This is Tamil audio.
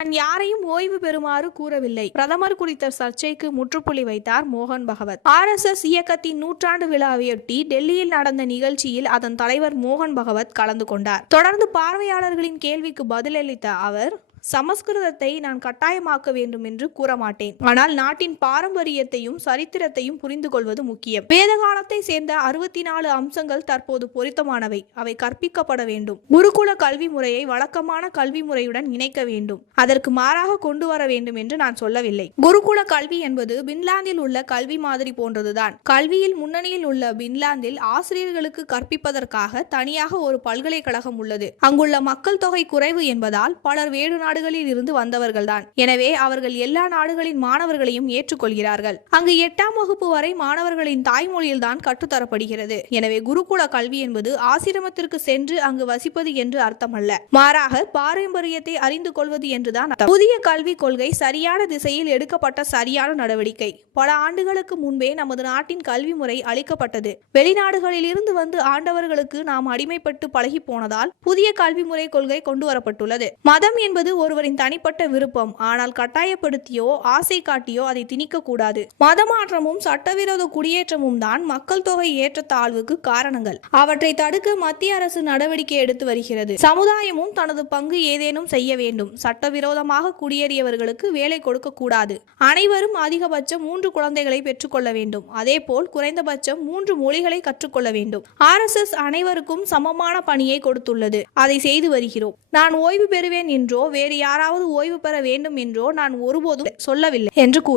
நான் யாரையும் ஓய்வு பெறுமாறு கூறவில்லை. பிரதமர் குறித்த சர்ச்சைக்கு முற்றுப்புள்ளி வைத்தார் மோகன் பகவத். RSS இயக்கத்தின் 100ஆண்டு விழாவையொட்டி டெல்லியில் நடந்த நிகழ்ச்சியில் அதன் தலைவர் மோகன் பகவத் கலந்து கொண்டார். தொடர்ந்து பார்வையாளர்களின் கேள்விக்கு பதிலளித்த அவர், சமஸ்கிருதத்தை நான் கட்டாயமாக்க வேண்டும் என்று கூற மாட்டேன். ஆனால் நாட்டின் பாரம்பரியத்தையும் சரித்திரத்தையும் புரிந்து கொள்வது முக்கியம். வேத காலத்தை சேர்ந்த 64 அம்சங்கள் தற்போது பொருத்தமானவை. அவை கற்பிக்கப்பட வேண்டும். குருகுல கல்வி முறையை வழக்கமான கல்வி முறையுடன் இணைக்க வேண்டும். அதற்கு மாறாக கொண்டு வர வேண்டும் என்று நான் சொல்லவில்லை. குருகுல கல்வி என்பது பின்லாந்தில் உள்ள கல்வி மாதிரி போன்றதுதான். கல்வியில் முன்னணியில் உள்ள பின்லாந்தில் ஆசிரியர்களுக்கு கற்பிப்பதற்காக தனியாக ஒரு பல்கலைக்கழகம் உள்ளது. அங்குள்ள மக்கள் தொகை குறைவு என்பதால் பலர் வேறு நாடுகளில் இருந்து வந்தவர்கள்தான். எனவே அவர்கள் எல்லா நாடுகளின் மாணவர்களையும் ஏற்றுக்கொள்கிறார்கள். அங்கு 8ஆம் வகுப்பு வரை மாணவர்களின் தாய்மொழியில் தான் கற்றுத்தரப்படுகிறது. எனவே குருகுல கல்வி என்பது ஆசிரமத்திற்கு சென்று அங்கு வசிப்பது என்று அர்த்தமல்ல. மாறாக பாரம்பரியத்தை அறிந்து கொள்வது என்றுதான் அர்த்தம். புதிய கல்விக் கொள்கை சரியான திசையில் எடுக்கப்பட்ட சரியான நடவடிக்கை. பல ஆண்டுகளுக்கு முன்பே நமது நாட்டின் கல்வி முறை அளிக்கப்பட்டது. வெளிநாடுகளில் இருந்து வந்து ஆண்டவர்களுக்கு நாம் அடிமைப்பட்டு பழகி போனதால் புதிய கல்வி முறை கொள்கை கொண்டு வரப்பட்டுள்ளது. மதம் என்பது ஒருவரின் தனிப்பட்ட விருப்பம். ஆனால் கட்டாயப்படுத்தியோ ஆசை காட்டியோ அதை திணிக்க கூடாது. மதமாற்றமும் சட்டவிரோத குடியேற்றமும் தான் மக்கள் தொகை ஏற்றத்தாழ்வுக்கு காரணங்கள். அவற்றை தடுக்க மத்திய அரசு நடவடிக்கை எடுத்து வருகிறது. சமுதாயமும் தனது பங்கு ஏதேனும் செய்ய வேண்டும். சட்டவிரோதமாக குடியேறியவர்களுக்கு வேலை கொடுக்க கூடாது. அனைவரும் அதிகபட்சம் 3 குழந்தைகளை பெற்றுக்கொள்ள வேண்டும். அதேபோல் குறைந்தபட்சம் 3 மொழிகளை கற்றுக்கொள்ள வேண்டும். RSS அனைவருக்கும் சமமான பணியை கொடுத்துள்ளது. அதை செய்து வருகிறோம். நான் ஓய்வு பெறுவேன் என்றோ வேறு யாராவது ஓய்வு பெற வேண்டும் என்றோ நான் ஒருபோதும் சொல்லவில்லை என்று கூறி